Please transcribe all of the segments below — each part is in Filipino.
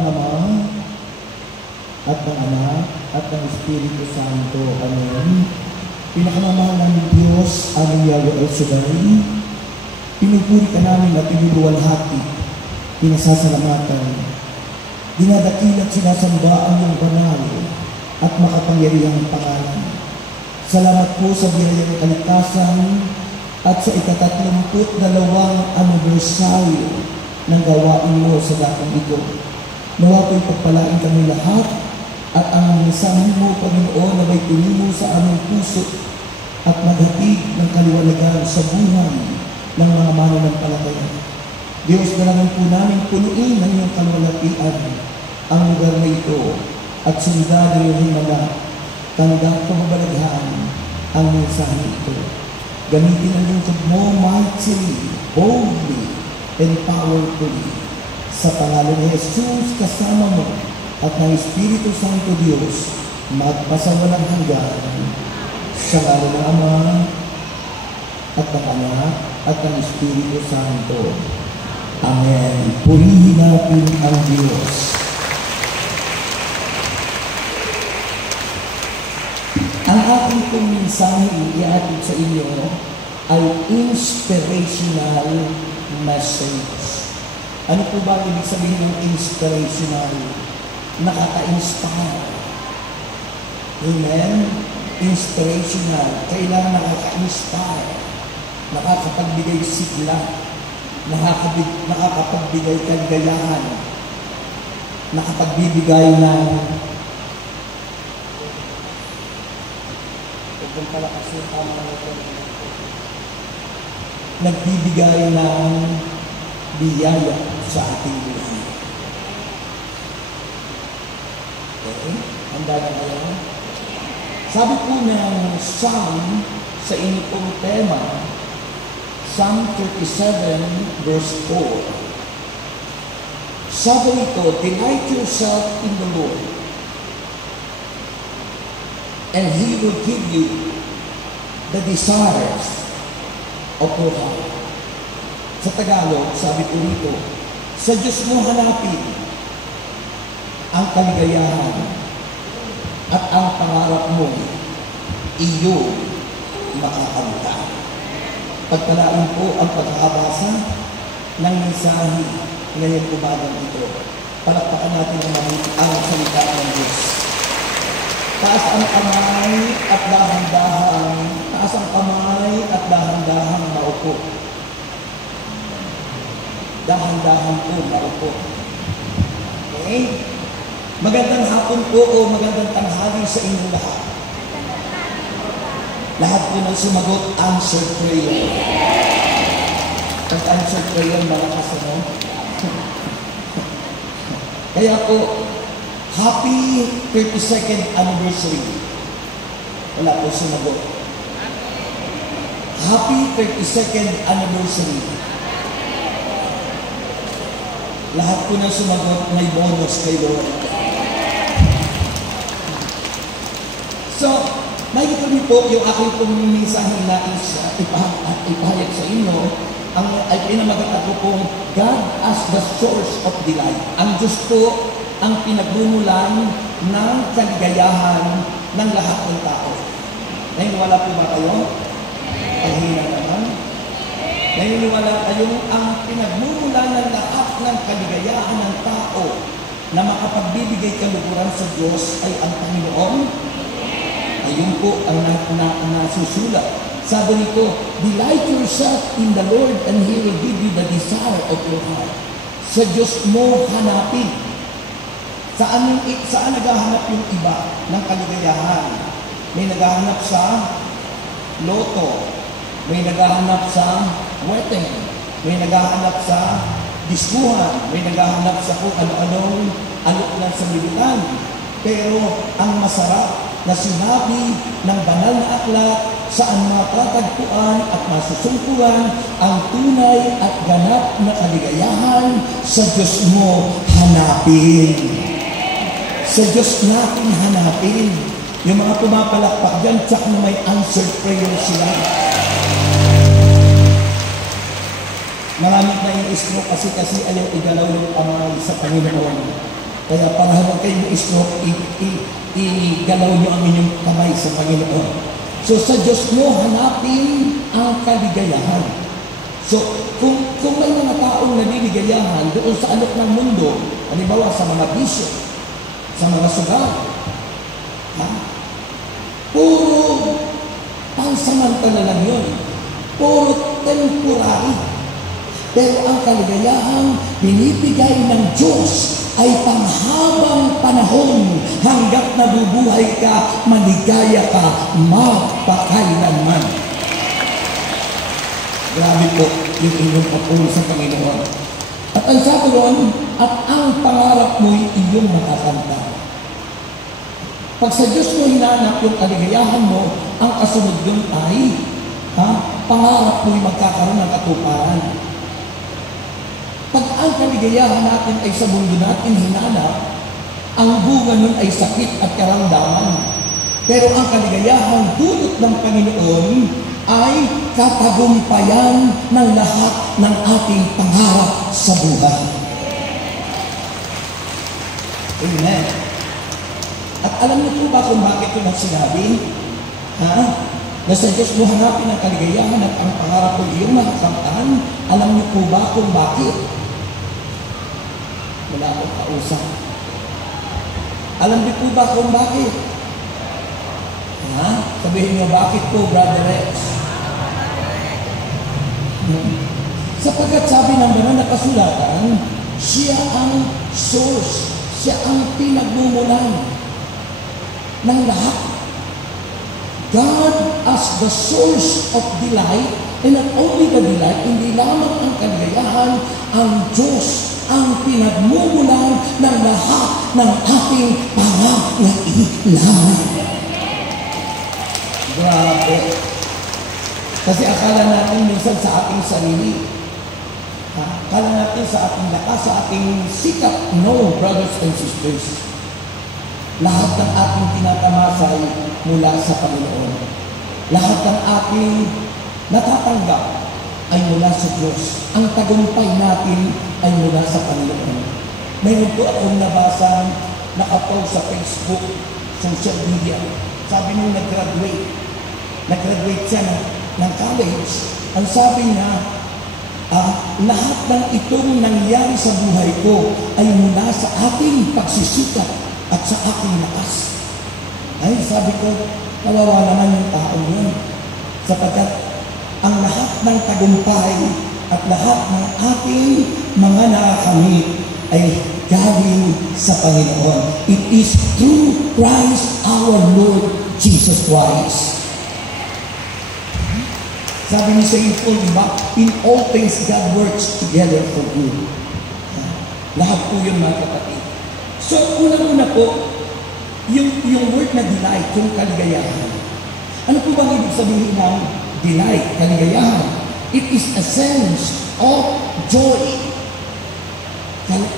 ng Ama, at ng Anak, at ng Espiritu Santo. Amen. Pinakamamahal namin Diyos, aming Yahweh El Shaddai, pinupuri ka namin at pinuluwalhati, pinasasalamatan, dinadakil at sinasamba ang iyong banal at makapangyarihang pangalan. Salamat po sa biyayang kaligtasan at sa ika-32 anibersaryo ng gawain mo sa dakong ito. Nawa po'y pagpalain kami lahat at ang mensahe mo, Panginoon, na may tunimo sa aming puso at maghatid ng kaliwanagan sa buhay ng mga mananampalataya. Diyos, dalangin po namin punuin ng iyong kalwalhatian ang lugar na ito at sundan ng iyong himala, tanggap pababalaghan ang mensahe ito. Gamitin ang lingkod mo mightily, boldly, and powerfully. Sa pangalan ni Jesus, kasama mo at ng Espiritu Santo Diyos, magpasawalang hanggan. Sa ngalan ng Ama, at ng Anak, at ng Espiritu Santo. Amen. Purihin natin ang Diyos. Ang aking pong mensahe iatid sa inyo ay inspirational message. Ano po ba ibig sabihin ng inspirational? Nakaka-inspire. Amen? Inspirational. Kailangan nakaka-inspire. Nakakapagbigay sigla. Nakakapagbigay kaligayahan. Nakapagbibigay ng nagbibigay ng biyaya sa ating buhay. Okay? Handa na kayo? Sabi po ng Psalm sa inyong pong tema, Psalm 37 verse 4. Sabi ito, delight yourself in the Lord, and He will give you the desires of your heart. Sa Tagalog, sabi po nito, sa Diyos mo hanapin ang kaligayahan at ang pangarap mo, iyo makakamtan. Pagpalain po ang pagkakabasa ng mensahe ngayong umagang ito. Palakpakan natin ang salita ng Diyos. Taas ang kamay at dahan-dahan. Taas ang kamay at dahan-dahan maupo. Dahan-dahan po maupo. Okay? Magandang hapon po o magandang tanghali sa inyong lahat. Lahat po nang sumagot, answered prayer. Pag-answered prayer, malakas ano? Kaya po, happy 32nd anniversary. Wala po sumagot. Happy 32nd anniversary. Lahat po na sumagot, may bonus kay Lord. So, makikita niyo po yung aking pong mensaheng nais ipahayag sa inyo, ay pinamagat ko pong God as the source of delight. Ang Diyos po ang pinagrumulan ng kaligayahan ng lahat ng tao. Naniniwala po ba kayo? Pahina naman. Naniniwala kayong ang pinagmumulan ng lahat ng kaligayahan ng tao na makapagbibigay kaluguran sa Diyos ay ang Panginoon? Ayun po ang nasusulat. Sabi nito, delight yourself in the Lord and He will give you the desire of your heart. Sa Diyos mo hanapin. Saan naghahanap yung iba ng kaligayahan? May naghahanap sa loto, may naghahanap sa wedding, may naghahanap sa diskuhan, may naghahanap sa kung ano-anong alok ng samlibutan. Pero ang masarap na sinabi ng banal na aklat saan matatagpuan at masusungkuhan ang tunay at ganap na kaligayahan sa Diyos mo hanapin. Sa Diyos natin hanapin. Yung mga pumapalakpak dyan, tsak na may answered prayer sila. Maraming na-i-stroke kasi ayaw igalaw yung kamay sa Panginoon. Kaya para huwag kayong stroke, igalaw nyo ang inyong kamay sa Panginoon. So sa Diyos mo, hanapin ang kaligayahan. So kung may mga taong naliligayahan doon sa alok ng mundo, halimbawa sa mga bisyo, sa mga sugal, puro pansamantala lang yun. Puro temporary. Pero ang kaligayahang binibigay ng Diyos ay panghabang panahon hanggat nabubuhay ka, maligaya ka, magpakailanman. Grabe po yung inyong papuri sa Panginoon. At ang sabi doon, at ang pangarap mo'y iyong makakanta. Pag sa Diyos mo hinanap yung kaligayahan mo, ang kasunod doon ay, pangarap mo'y magkakaroon ng katuparan. Pag ang kaligayahan natin ay sa mundo natin hinanap, ang bunga nun ay sakit at karamdaman. Pero ang kaligayahan dulot ng Panginoon ay katagumpayan ng lahat ng ating pangarap sa buhay. Amen. At alam niyo po ba kung bakit ko sinabi? Na sa Diyos mo hanapin ang kaligayahan at ang pangarap ko iyong makakamtan? Alam niyo po ba kung bakit? Wala akong kausap. Alam niyo po ba kung bakit? Sabihin niyo, bakit po, Brother Rex? Sapagkat sabi ng banal na kasulatan, siya ang source, siya ang pinagmumulan ng lahat. God as the source of delight, and not only the delight, hindi lamang ang kaligayahan, ang Diyos ang pinagmumulan ng lahat ng ating pangangailangan. Grabe. Kasi akala natin minsan sa ating sarili, akala natin sa ating lakas, sa ating sikap. No, brothers and sisters. Lahat ng ating tinatamasay mula sa Panginoon. Lahat ng ating natatanggap ay mula sa Diyos. Ang tagumpay natin ay mula sa Panginoon. Mayroon po akong nabasa, nakapost sa Facebook, social media. Sabi nung nag-graduate siya ng college. Ang sabi niya, lahat ng itong nangyari sa buhay ko ay mula sa ating pagsisikap at sa aking lakas. Ay, sabi ko, kawawa naman yung taong yun. Sapagkat ang lahat ng tagumpay at lahat ng ating mga nakakamit ay galing sa Panginoon. It is through Christ our Lord Jesus Christ. Sabi ni St. Paul, diba? In all things God works together for good. Lahat po yun, mga kapatid. So, una-una po, yung word na delight, yung kaligayahan. Ano po bang ibig sabihin ng delight, kaligayahan? It is a sense of joy.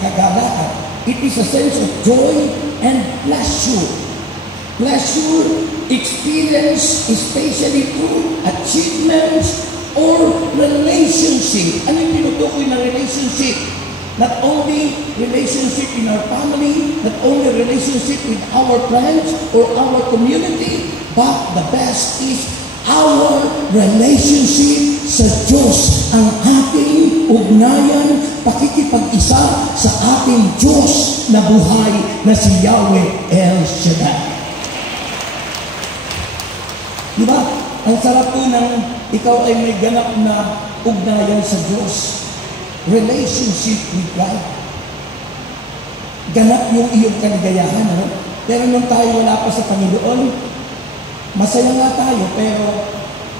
Kagalakan. It is a sense of joy and pleasure. Pleasure, experience, especially through achievements or relationship. Ano yung tinutukoy ng relationship? Not only relationship in our family, not only relationship with our friends or our community, but the best is our relationship sa Diyos, ang ating ugnayan, pakikipag-isa sa ating Diyos na buhay na si Yahweh El Shaddai. Diba? Ang sarap po ng ikaw ay may ganap na ugnayan sa Diyos. Relationship with God. Ganap yung iyong kaligayahan. Ano? Pero nung tayo wala pa sa Panginoon, masaya nga tayo, pero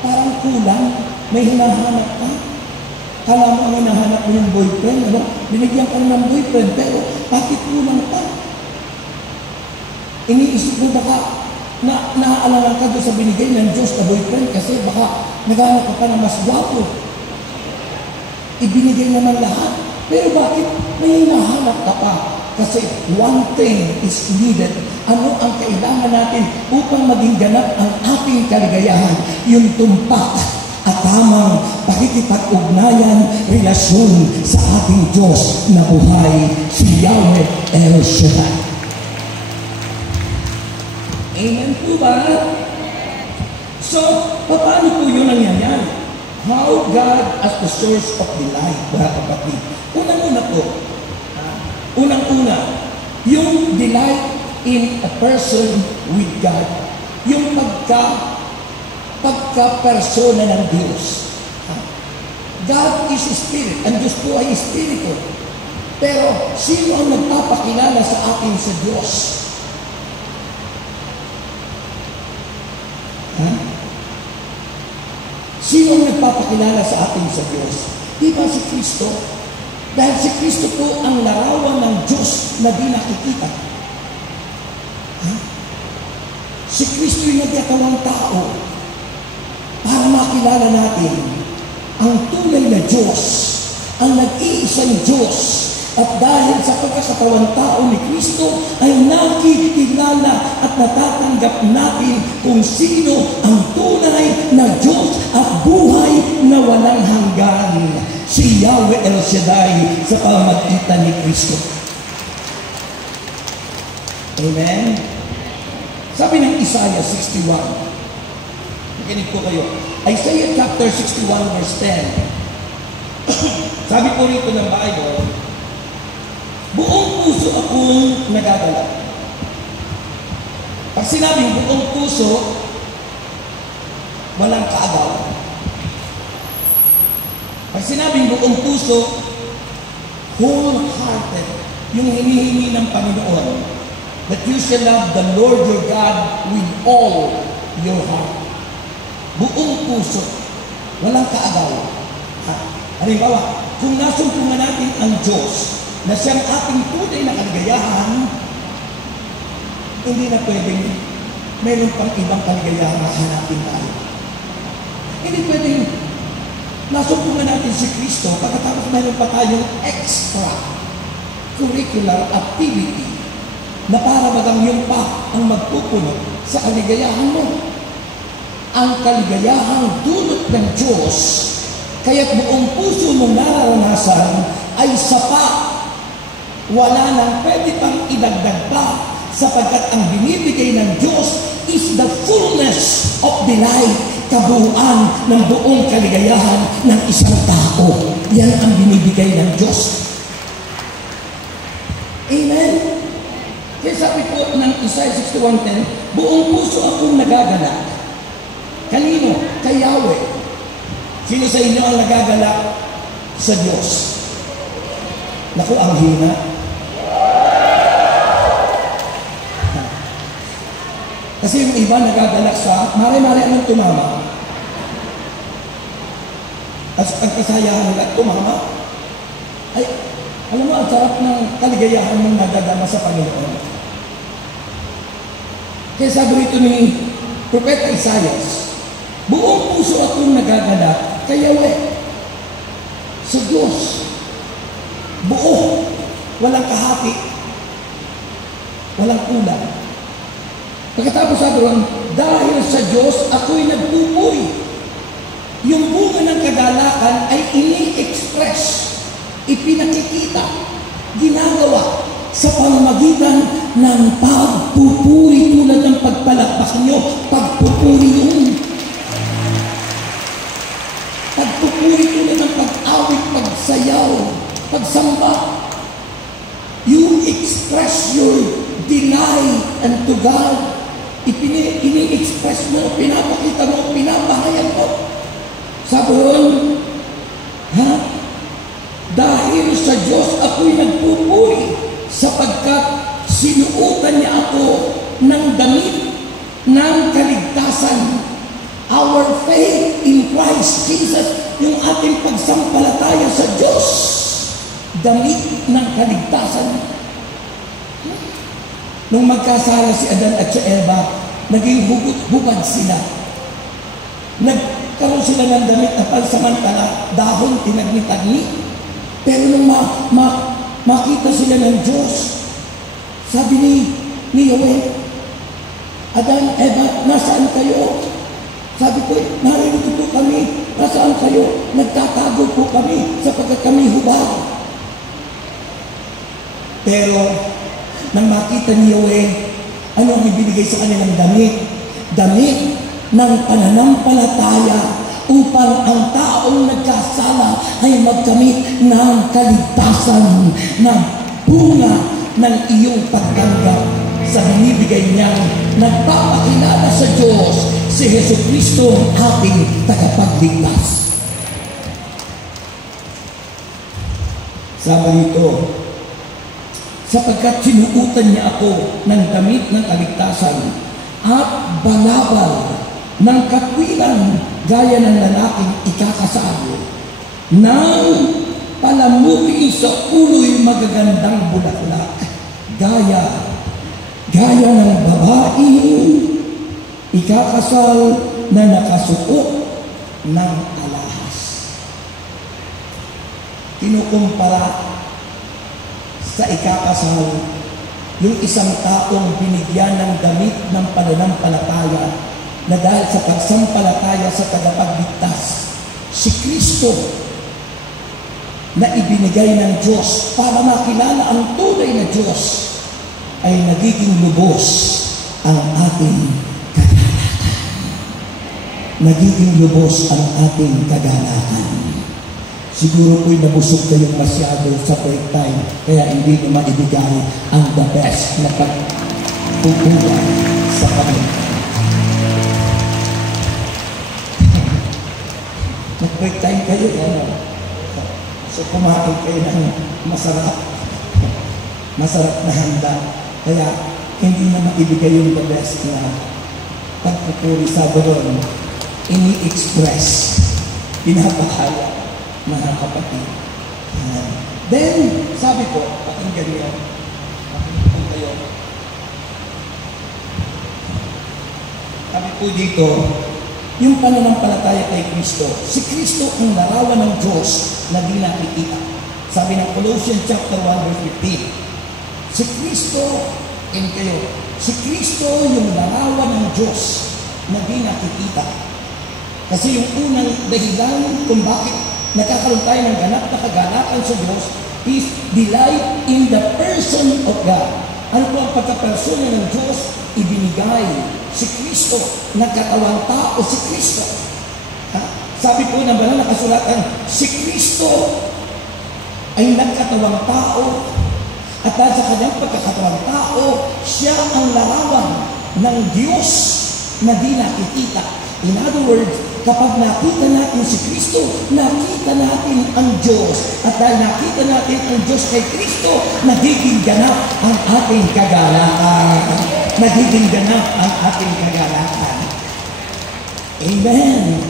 parang kulang. May hinahanap ka. Kala mo ang hinahanap mo yung boyfriend. Ano? Binigyan ka ng boyfriend, pero bakit kulang pa? Iniisip mo baka naaalangan ka doon sa binigay ng Diyos na boyfriend kasi baka naghanap ka pa na mas gwapo. Ibinigay naman lahat. Pero bakit may hinahanap ka pa? Kasi one thing is needed. Ano ang kailangan natin upang maging ganap ang ating kaligayahan? Yung tumpak at tamang pakikipag-ugnayan, relasyon sa ating Diyos na buhay, si Yahweh El Shaddai. Amen po ba? So, paano po yun nangyayari? How God as the source of delight, mga kapatid. Unang-una po, unang-una, yung delight in a person with God, yung pagka-persona ng Diyos. God is Spirit, ang Diyos po ay Espiritu. Pero, sino ang nagpapakilala sa atin sa Diyos? Sino ang nagpapakilala sa atin sa Diyos? Di ba si Kristo? Dahil si Kristo po ang larawan ng Diyos na di nakikita. Si Kristo yung nagkatawang tao para makilala natin ang tunay na Diyos, ang nag-iisang Diyos. At dahil sa pagkakatawang tao ni Kristo ay nakikilala at natatanggap natin kung sino ang tunay na Diyos at buhay na walang hanggan, si Yahweh El Shaddai sa pamamagitan ni Kristo. Amen? Sabi ng Isaiah 61, makinig po kayo, Isaiah chapter 61 verse 10, sabi po rito ng Bible, buong puso akong nagagalak. Pag sinabing buong puso, walang kaagaw. Pag sinabing buong puso, wholehearted, yung hinihingi ng Panginoon, that you shall love the Lord your God with all your heart. Buong puso, walang kaagaw. Halimbawa, kung nasumpungan natin ang Diyos, na siyang ating tunay na kaligayahan, hindi na pwedeng mayroon pang ibang kaligayahan na hanapin tayo. Hindi pwedeng nasumpungan natin si Kristo pagkatapos mayroon pa tayong extra curricular activity na para bagang yung pa ang magpupuno sa kaligayahan mo. Ang kaligayahang dulot ng Diyos, kaya't buong puso mong nararanasan ay sapat. Wala nang pwede pang idagdag pa sapagkat ang binibigay ng Diyos is the fullness of delight, kabuuan ng buong kaligayahan ng isang tao. Yan ang binibigay ng Diyos. Amen? Kaya sabi po ng Isaiah 61:10, buong puso akong nagagalak. Kanino? Kay Yahweh. Sino sa inyo ang nagagalak sa Diyos? Naku, ang hina. Kasi yung iba nagagalak sa mare-mare anong tumama. At ang kasayahan nila, tumama. Ay, alam mo, ang sarap ng kaligayahan mong nadadama sa Panginoon. Kaya sabi rito ni Propeta Isaiah, buong puso akong nagagalak kay Yahweh, sa Diyos. Buo, walang kahati, walang kulang. Pagkatapos sabi ron, dahil sa Diyos, ako'y nagpupuri. Yung bunga ng kagalakan ay ini-express, ipinakikita, ginagawa sa pamamagitan ng pagpupuri tulad ng pagpalakpak nyo, pagpupuri yun. Pagpupuri tulad ng pag-awit, pagsayaw, pagsamba. You express your delight unto God. Ini-express mo, pinapakita mo, pinapahayag mo. Sabi ron, dahil sa Diyos ako'y nagpupuri sapagkat sinuotan niya ako ng damit ng kaligtasan. Our faith in Christ Jesus, yung ating pagsampalataya sa Diyos, damit ng kaligtasan. Nung magkasala si Adan at si Eva, naging hubad sila. Nagkaroon sila ng damit na pansamantala, dahon, tinagni-tagni. Pero nung makita sila ng Diyos, sabi ni Yahweh, Adan, Eva, nasaan kayo? Sabi ko, narito po kami. Nasaan kayo? Nagtatago po kami sapagkat kami hubag. Pero, nang makita ni Yahweh, ano ang ibinigay sa kanilang damit? Damit ng pananampalataya upang ang taong nagkasala ay magkamit ng kaligtasan na bunga ng iyong pagtanggap sa binibigay niyang nagpapakilala sa Diyos si Jesucristo ang ating tagapagligtas. Sabi nito, sapagkat sinuutan niya ako ng damit ng kaligtasan at balabal ng katwiran gaya ng lalaking ikakasal ng palamuti sa ulo'y magagandang bulaklak gaya ng babaeng ikakasal na nakasuot ng alahas. Kinukumpara sa ikakasal yung isang taong binigyan ng damit ng pananampalataya na dahil sa pagsampalataya sa tagapagligtas, si Kristo na ibinigay ng Diyos para makilala ang tunay na Diyos ay nagiging lubos ang ating kagalakan. Nagiging lubos ang ating kagalakan. Siguro po'y nabusog kayong masyado sa break time, kaya hindi nyo maibigay ang the best na pagpupunan sa kanya. Nag-break time kayo, so kumain kayo ng masarap na handa, kaya hindi na maibigay yung the best na pagpupuri sa doon, ini-express, pinapahaya, mga kapatid. Then, sabi ko, pakinggan niyo, pakinggan kayo. Sabi po dito, yung pananampalataya kay Kristo, si Kristo ang larawan ng Diyos na di nakikita. Sabi ng Colossians chapter 1 verse 15, si Kristo, si Kristo yung larawan ng Diyos na di nakikita. Kasi yung unang dahilan kung bakit nagkakaroon tayo ng ganap na kagalakan sa Diyos is delight in the person of God. Ano po ang pagkapersona ng Diyos? Ibinigay si Kristo, nagkatawang tao si Kristo. Sabi po ng banal na kasulatan, si Kristo ay nagkatawang tao at dahil sa kanyang pagkakatawang tao, siya ang larawan ng Diyos na di nakikita. In other words, kapag nakita natin si Kristo, nakita natin ang Diyos. At dahil nakita natin ang Diyos kay Kristo, nagiging ganap ang ating kagalakan. Nagiging ganap ang ating kagalakan. Amen.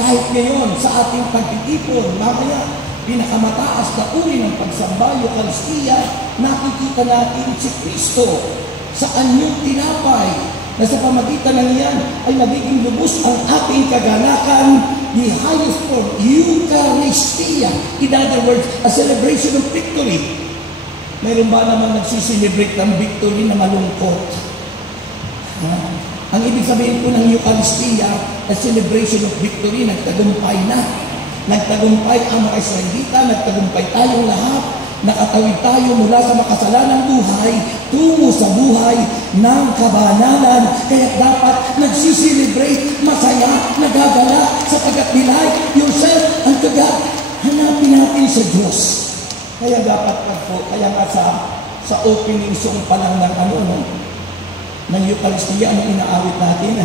Kahit ngayon sa ating pagtitipon, mamaya, pinakamataas na uri ng pagsamba, Eucharistia, nakikita natin si Kristo sa anyong tinapay. Na sa pamagitan ng iyan ay nagiging lubos ang ating kagalakan, the highest form, Eucharistia. In other words, a celebration of victory. Mayroon ba naman nagsiselebrate ng victory na malungkot? Ang ibig sabihin po ng Eucharistia, a celebration of victory, nagtagumpay na. Nagtagumpay ang mga Israelita, nagtagumpay tayong lahat. Nakatawid tayo mula sa makasalanang buhay tungo sa buhay ng kabanalan. Kaya dapat nagsiselebrate, masaya, nagagala sapagkat delight yourself unto God. Hanapin natin sa Diyos. Kaya dapat kaya nga sa opening song pa lang ng Eucharistia, ang inaawit natin,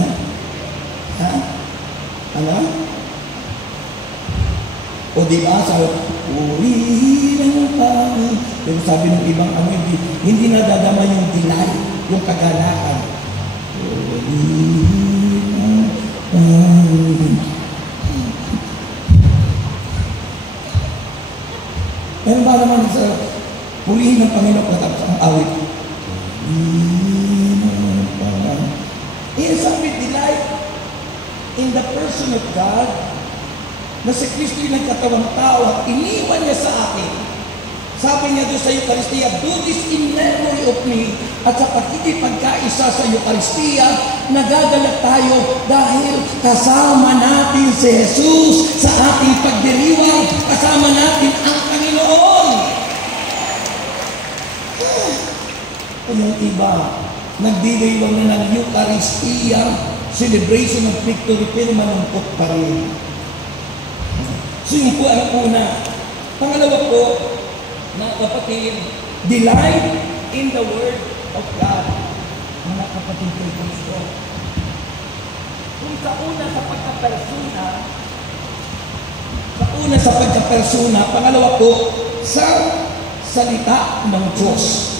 o diba, purihin ang Panginoon. Pero sabi ng ibang hindi nadadama yung delight, yung kagalakan. Purihin ang Panginoon. Meron ba naman sa purihin ng Panginoon katapos ang awit? Purihin ang Panginoon. Sabi, delight in the person of God, na si Kristo yung nagkatawang tao at iniwan niya sa akin Sabi niya doon sa Eucharistia, do this in memory of me. At sa pagkikipagkaisa sa Eucharistia, nagagalak tayo dahil kasama natin si Jesus sa ating pagdiriwang, kasama natin ang Panginoon. Yung iba, nagdiriwang na ng Eucharistia, celebration of victory, pero malungkot pa rin. So yun po ang una. Pangalawa po, mga kapatid, delight in the Word of God. Mga kapatid ko Kristo. Kung sa una sa pagkapersona, pangalawa po, sa salita ng Diyos.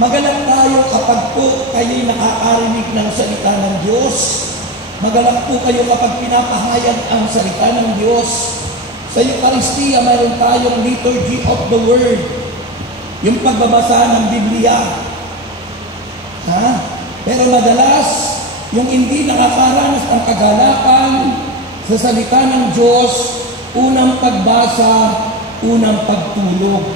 Magalak tayo kapag po kayo'y nakakarinig ng salita ng Diyos. Magalak po kayo kapag pinapahayag ang salita ng Diyos. Sa Eucharistia, mayroon tayong liturgy of the Word. Yung pagbabasa ng Biblia. Pero madalas, yung hindi nakakaranas ng kagalakan sa salita ng Diyos, unang pagbasa, unang pagtulog.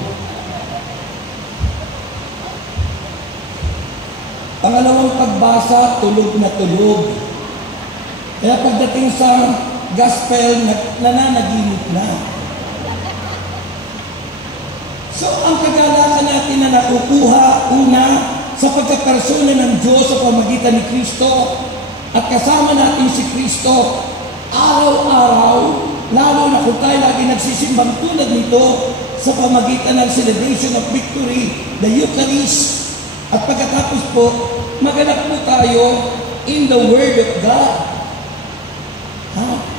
Pangalawang pagbasa, tulog na tulog. Kaya pagdating sa gospel, nananaginip na. So, ang kagalakan natin na nakukuha, una, sa pagkapersona ng Diyos sa pamagitan ni Kristo, at kasama natin si Kristo, araw-araw, lalo na kung tayo lagi nagsisimbang tulad nito, sa pamagitan ng celebration of victory, the Eucharist, at pagkatapos po, maganap po tayo in the Word of God.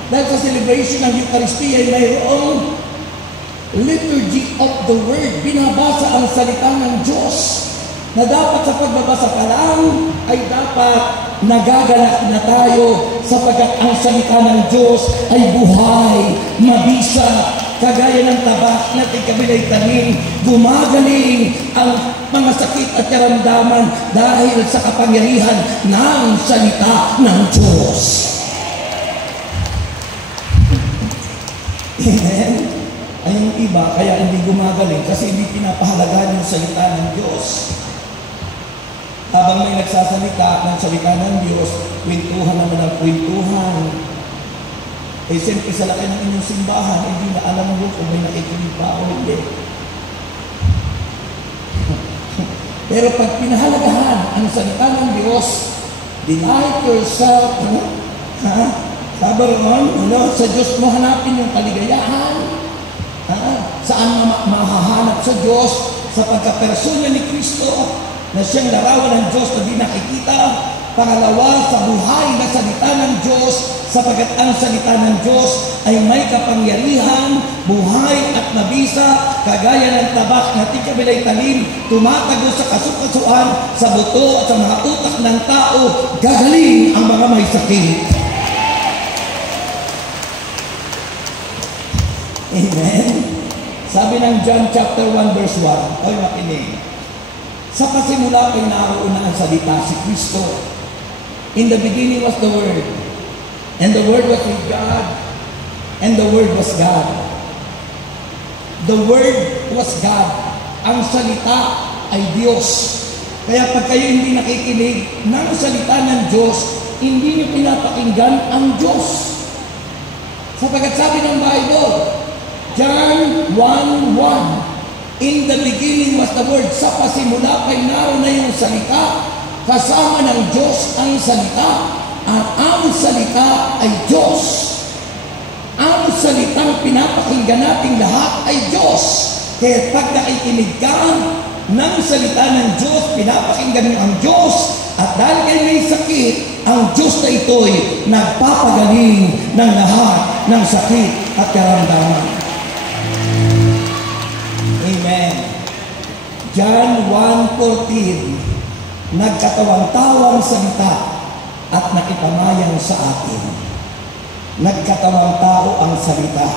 Dahil sa celebration ng Eucharistia ay mayroong liturgy of the Word. Binabasa ang salita ng Diyos na dapat sa pagbabasa pa lang ay dapat nagagalak na tayo sapagkat ang salita ng Diyos ay buhay, mabisa, kagaya ng tabak na tigkabilay tanim, gumagaling ang mga sakit at karamdaman dahil sa kapangyarihan ng salita ng Diyos. Amen? Ay yung iba, kaya hindi gumagaling kasi hindi pinapahalagaan yung salita ng Diyos. Habang may nagsasalita ng salita ng Diyos, kwentuhan naman ang kwentuhan. Eh siyempre sa laki ng inyong simbahan, hindi na alam mo kung may nakikinig pa o hindi. Pero pag pinahalagahan ang salita ng Diyos, delight yourself, sabi ron, sa Diyos mo hanapin yung kaligayahan. Saan mahahanap sa Diyos? Sa pagkapersona ni Kristo na siyang larawan ng Diyos na di nakikita. Pangalawa, sa buhay na salita ng Diyos, sapagkat ang salita ng Diyos ay may kapangyarihan, buhay at mabisa, kagaya ng tabak na tigkabilay talim, tumatago sa kasukasuan, sa buto at sa mga utak ng tao, gagaling ang mga may sakit. Amen? Sabi ng John chapter 1 verse 1, ay makinig. Sa pasimula ay naroon na ang salita si Kristo. In the beginning was the Word, and the Word was with God, and the Word was God. The Word was God. Ang salita ay Diyos. Kaya pag kayo hindi nakikinig ng salita ng Diyos, hindi niyo pinapakinggan ang Diyos. Sapagkat sabi ng Bible, John 1:1, in the beginning was the Word. Sa pasimula kay naroon na yung salita, kasama ng Diyos ang salita, at ang salita ay Diyos. Ang salitang pinapakinggan nating lahat ay Diyos. Kaya pag nakikinig ka ng salita ng Diyos, pinapakinggan mo ang Diyos, at dahil kayo may sakit, ang Diyos na ito'y nagpapagaling ng lahat ng sakit at karamdaman. Amen. John 1:14, nagkatawang-tawang salita at nakipamayang sa atin. Nagkatawang tao ang salita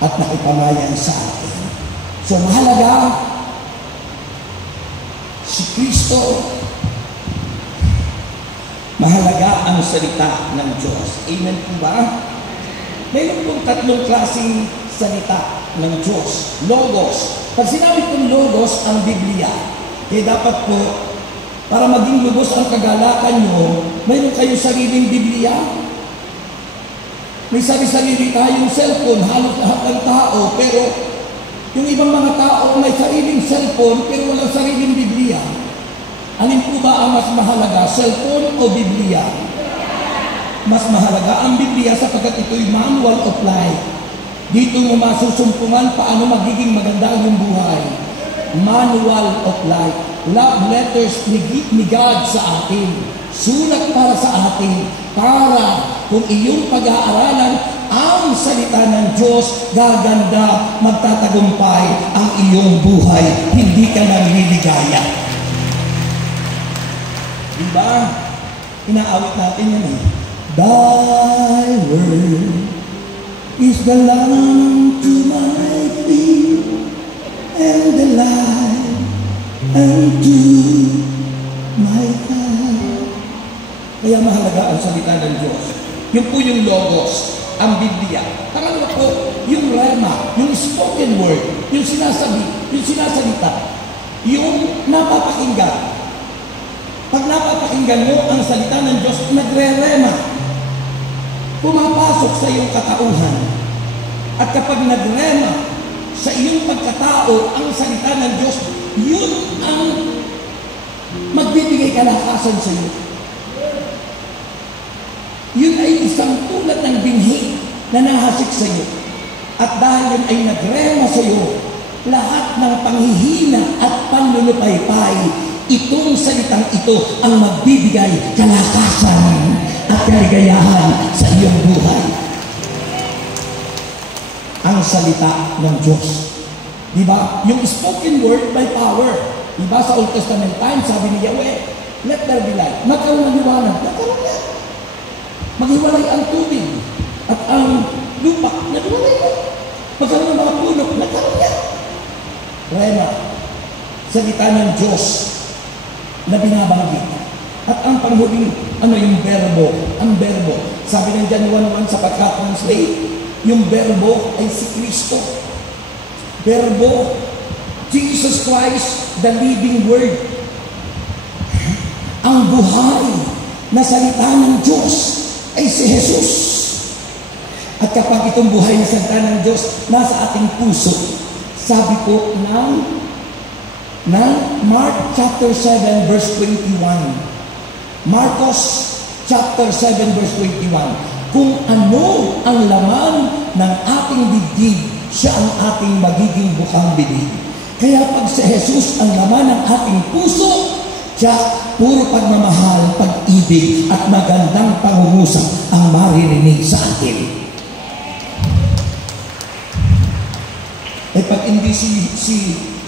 at nakipamayang sa atin. So mahalaga, si Kristo, mahalaga ang salita ng Diyos. Amen po ba? Mayroon pong tatlong klaseng salita ng Diyos. Logos, Pag sinabi kong logos ang Biblia, kaya dapat po, para maging lubos ang kagalakan nyo, mayroon kayong sariling Biblia. May sarili-sarili tayong cellphone, halos lahat ng tao, pero yung ibang mga tao may sariling cellphone, pero walang sariling Biblia. Alin po ba ang mas mahalaga, cellphone o Biblia? Mas mahalaga ang Biblia sapagkat ito'y manual of life. Dito mo masusumpungan paano magiging maganda ang iyong buhay. Manual of life. Love letters ni God sa atin. Sulat para sa atin. Para kung iyong pag-aaralan ang salita ng Diyos, gaganda, magtatagumpay ang iyong buhay. Hindi ka nang liligaya. Diba? Inaawit natin yan eh. Thy word is the lamp to my feet and the light unto my path. Kaya mahalaga ang salita ng Diyos. Yun po yung logos, ang Biblia. Pangalawa po, yung rema, yung spoken word, yung sinasabi, yung sinasalita, yung napapakinggan. Pag napapakinggan mo ang salita ng Diyos, nagre-rema. Pumapasok sa iyong katauhan. At kapag nagrema sa iyong pagkatao ang salita ng Diyos, yun ang magbibigay kalakasan sa iyo. Yun ay isang tulad ng binhi na nahasik sa iyo. At dahil yun ay nagrema sa iyo, lahat ng panghihina at panlulupaypay, itong salitang ito ang magbibigay kalakasan at kaligayahan sa iyong buhay. Ang salita ng Diyos. Diba? Yung spoken word by power. Diba? Sa Old Testament times, sabi ni Yahweh, let there be light. Magkaroon ng liwanag. Magkaroon na. Maghiwalay ang tubig. At ang lupa, naghiwalay na. Magkaroon ng mga puno. Nagkaroon na. Rema. Salita ng Diyos na binabanggit. At ang panghuling, yung verbo? Ang verbo. Sabi ng John 1:1 sa pagka-translate, yung verbo ay si Kristo. Verbo, Jesus Christ, the living word. Ang buhay na salita ng Diyos ay si Jesus. At kapag itong buhay na salita ng Diyos nasa ating puso, sabi po ng Mark chapter 7 verse 21. Marcos chapter 7 verse 21. Kung ano ang laman ng ating dibdib, siya ang ating magiging bukang bibig. Kaya pag si Jesus ang laman ng ating puso, siya puro pagmamahal, pag-ibig at magandang pangungusap ang maririnig sa atin. Eh pag hindi si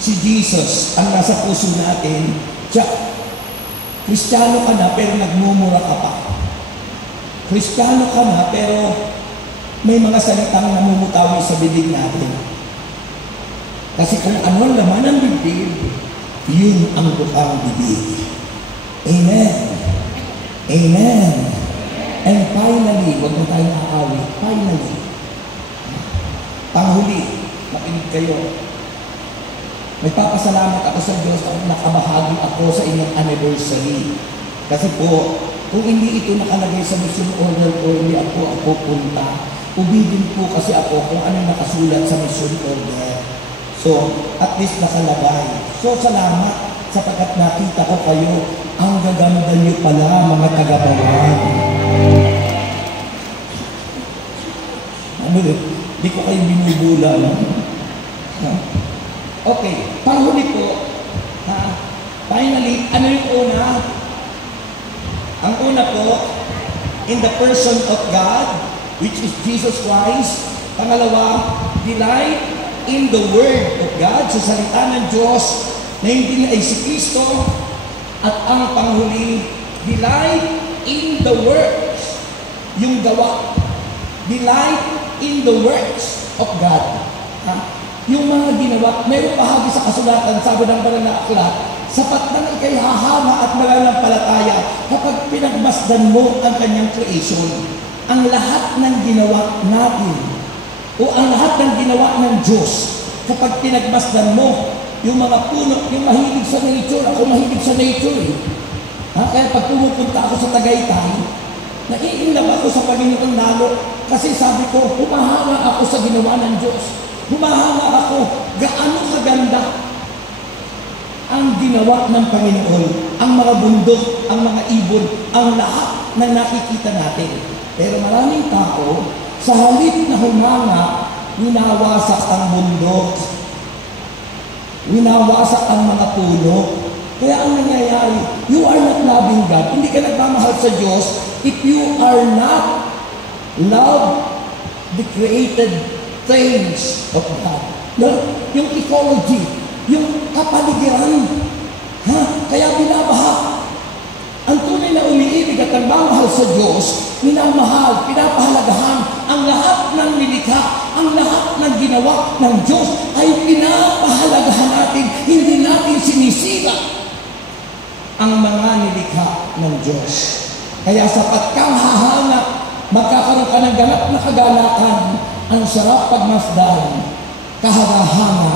Jesus ang nasa puso natin, siya, Kristiyano ka na pero nagmumura ka pa. Kristiyano ka na pero may mga salitang namumutawi sa bibig natin. Kasi kung ano laman ng bibig, yun ang bukang bibig. Amen. Amen. And finally, huwag na tayong aawit. Finally, panghuli, makinig kayo. Nagpapasalamat ako sa Diyos at nakabahagi ako sa inyong anniversary. Kasi po, kung hindi ito nakalagay sa mission order ko, hindi ako punta. Ubidin po kasi ako kung ano nakasulat sa mission order. So, at least nakalagay. So, salamat sapagkat nakita ko kayo. Ang gaganda niyo pala, mga taga-Bawan. Di ko kayo binubula, no? Okay, panghuli po, finally, ano yung una? Ang una po, in the person of God, which is Jesus Christ. Pangalawa, delight in the Word of God, sa salita ng Diyos, na hindi ay si Kristo. At ang panghuli, delight in the works, yung gawa. Delight in the works of God. Yung mga ginawa, mayroong bahagi sa kasulatan, sabi ng banal na aklat, sapat na kay hahanga at mananampalataya kapag pinagmasdan mo ang kanyang creation. Ang lahat ng ginawa natin, o ang lahat ng ginawa ng Diyos, kapag pinagmasdan mo, yung mga puno, yung mahilig sa nature, ako mahilig sa nature eh. Kaya pag pumupunta ako sa Tagaytay, naiinlove ako sa Panginoon lalo. Kasi sabi ko, humahanga ako sa ginawa ng Diyos. Humahanga ako, gaano kaganda ang ginawa ng Panginoon. Ang mga bundok, ang mga ibon, ang lahat na nakikita natin. Pero maraming tao, sa halip na humanga, winawasak ang bundok, winawasak ang mga puno. Kaya ang nangyayari, you are not loving God. Hindi ka nagmamahal sa Diyos if you are not love the created things of God. Yung ecology, yung kapaligiran. Kaya binabaha. Ang tunay na umiibig at nagmamahal sa Diyos, minamahal, pinapahalagahan ang lahat ng nilikha, ang lahat ng ginawa ng Diyos ay pinapahalagahan natin, hindi natin sinisira ang mga nilikha ng Diyos. Kaya sapat kang hahanga, magkakaroon ka ng ganap na kagalakan, ang sarap pagmasdan, kahanga-hanga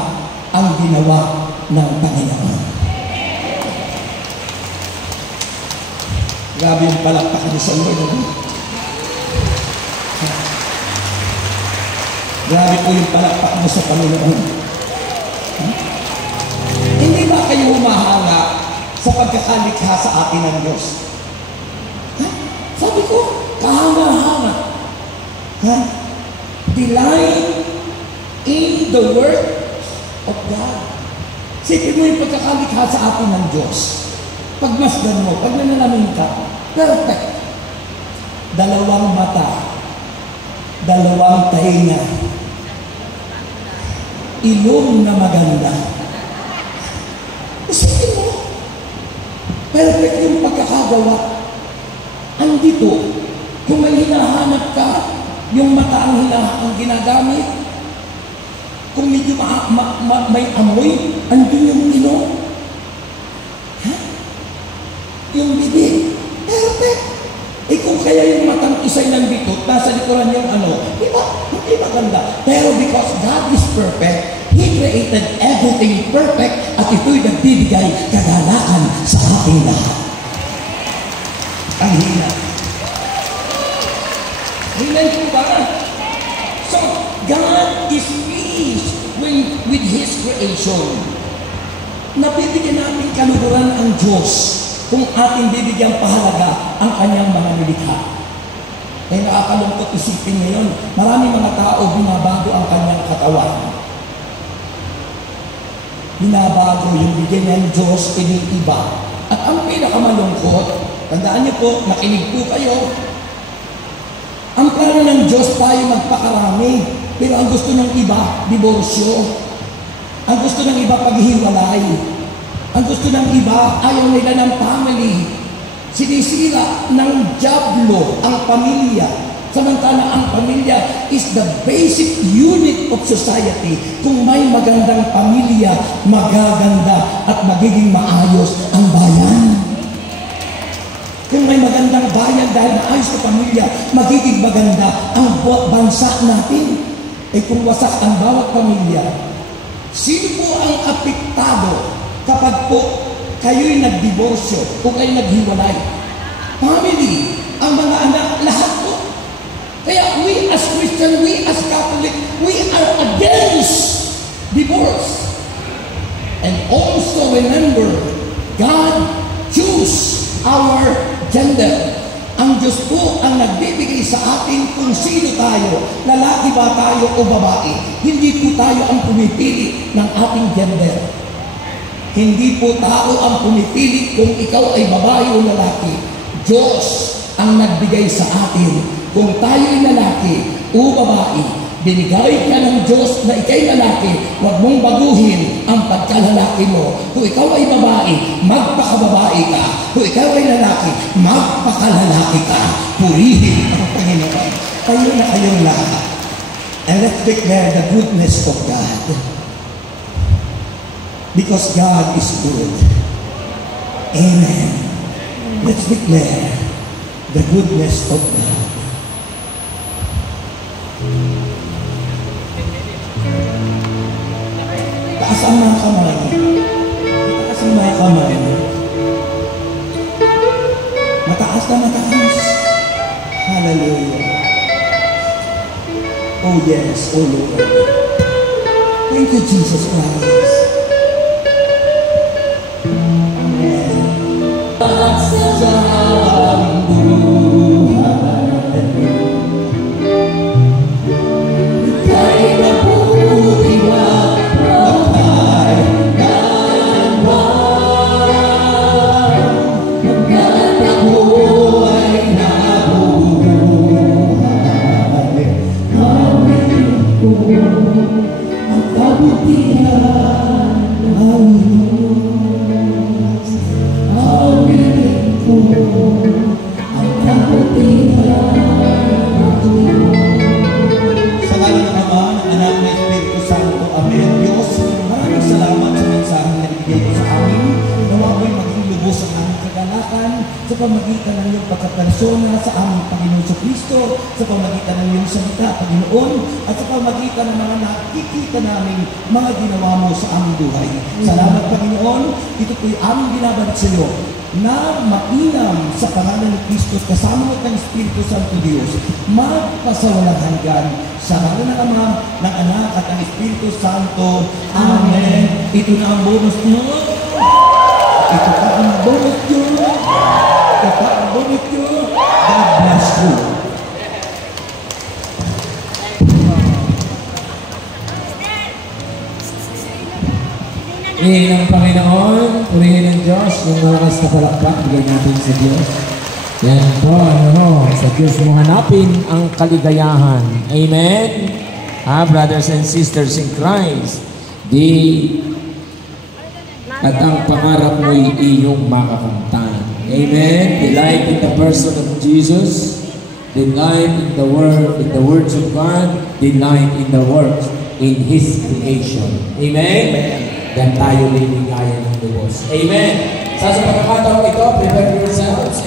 ang ginawa ng Panginoon. Grabe yung palakpakan ni Samuel. Grabe po yung palakpak mo sa Panginoon. Hindi ba kayo humahanga sa pagkakalikha sa atin ng Diyos? Sabi ko, kahanga-hanga. Delight in the work of God. Sipin mo yung pagkakalikha sa atin ng Diyos. Pagmasdan mo, pag nanalamin ka, perfect. Dalawang mata, dalawang tainga, ilong na maganda. Isipin mo, perfect yung pagkakagawa. Andito, kung may hinahanap ka, yung mata ang ginagamit, kung medyo may amoy, andun yung ilong. Yung bibig, perfect. Kung kaya yung matang isay ng bitot, nasa likuran yung hindi maganda. Pero because God is perfect, He created everything perfect at ito'y nagbibigay kagalakan sa ating lahat. Ang hina. Hina po ba? So, God is pleased with His creation. Nabibigyan natin kaluguran ang Diyos kung ating bibigyan pahalaga ang kanyang mga nilikha. Kaya nakakalungkot isipin ngayon, maraming mga tao binabago ang kanyang katawan. Binabago yung bigyan ng Diyos iniiba. At ang pinakamalungkot, tandaan niyo po, nakinig po kayo, ang plano ng Diyos tayo magpakarami, pero ang gusto ng iba, diborsyo. Ang gusto ng iba, paghihiwalay. Ang gusto ng iba, ayaw nila ng family. Sinisira ng diablo ang pamilya. Samantala ang pamilya is the basic unit of society. Kung may magandang pamilya, magaganda at magiging maayos ang bayan. Kung may magandang bayan dahil maayos na pamilya, magiging maganda ang bansa natin. Kung wasak ang bawat pamilya, sino po ang apektado kapag po kayo'y nagdiborsyo o kayo'y naghiwalay? Family, ang mga anak, lahat po. Kaya we as Christian, we as Catholic, we are against divorce. And also remember, God choose our gender. Ang Diyos po ang nagbibigay sa atin kung sino tayo, lalaki ba tayo o babae. Hindi po tayo ang pumipili ng ating gender. Hindi po tao ang pumipili kung ikaw ay babae o lalaki. Diyos ang nagbigay sa atin. Kung tayo ay lalaki o babae, binigay ka ng Diyos na ikay lalaki, huwag mong baguhin ang pagkalalaki mo. Kung ikaw ay babae, magpakababae ka. Kung ikaw ay lalaki, magpakalalaki ka. Purihin ang Panginoon. Tayo na kayong lahat. And let's declare the goodness of God. Because God is good. Amen. Let's declare the goodness of God. Mataas ang mga kamay. Mataas ang mga kamay. Mataas na mataas. Hallelujah. Oh yes, oh Lord. Thank you, Jesus Christ. Amen. Sa sa pamagitan ng iyong pagkapersona sa aming Panginoon sa Kristo, sa pamagitan ng iyong salita, Panginoon, at sa pamagitan ng mga nakikita namin mga ginawa mo sa aming buhay. Salamat, Panginoon. Ito po'y aming binabalik sa iyo na mainam sa pangalan ni Kristo kasama ng Espiritu Santo Diyos, magpasawalang hanggan sa ngalan ng Ama, ng Anak at ng Espiritu Santo. Amen. Ito na ang bonus nyo. Ito pa ang bonus nyo. Ito pa ang bonus nyo. God bless you. Purihin ng Panginoon, purihin ng Diyos, yung malakas na palakpak, bigay natin sa Diyos. Yan po, sa Diyos mo hanapin ang kaligayahan. Amen? Brothers and sisters in Christ, at ang pangarap mo'y iyong makakamtan. Amen? Delight in the person of Jesus, delight in the word, in the words of God, delight in the works, in His creation. Amen? Dan tayo liligaya ng Diyos. Amen. Sa pagkakataong ito, prepare yourselves.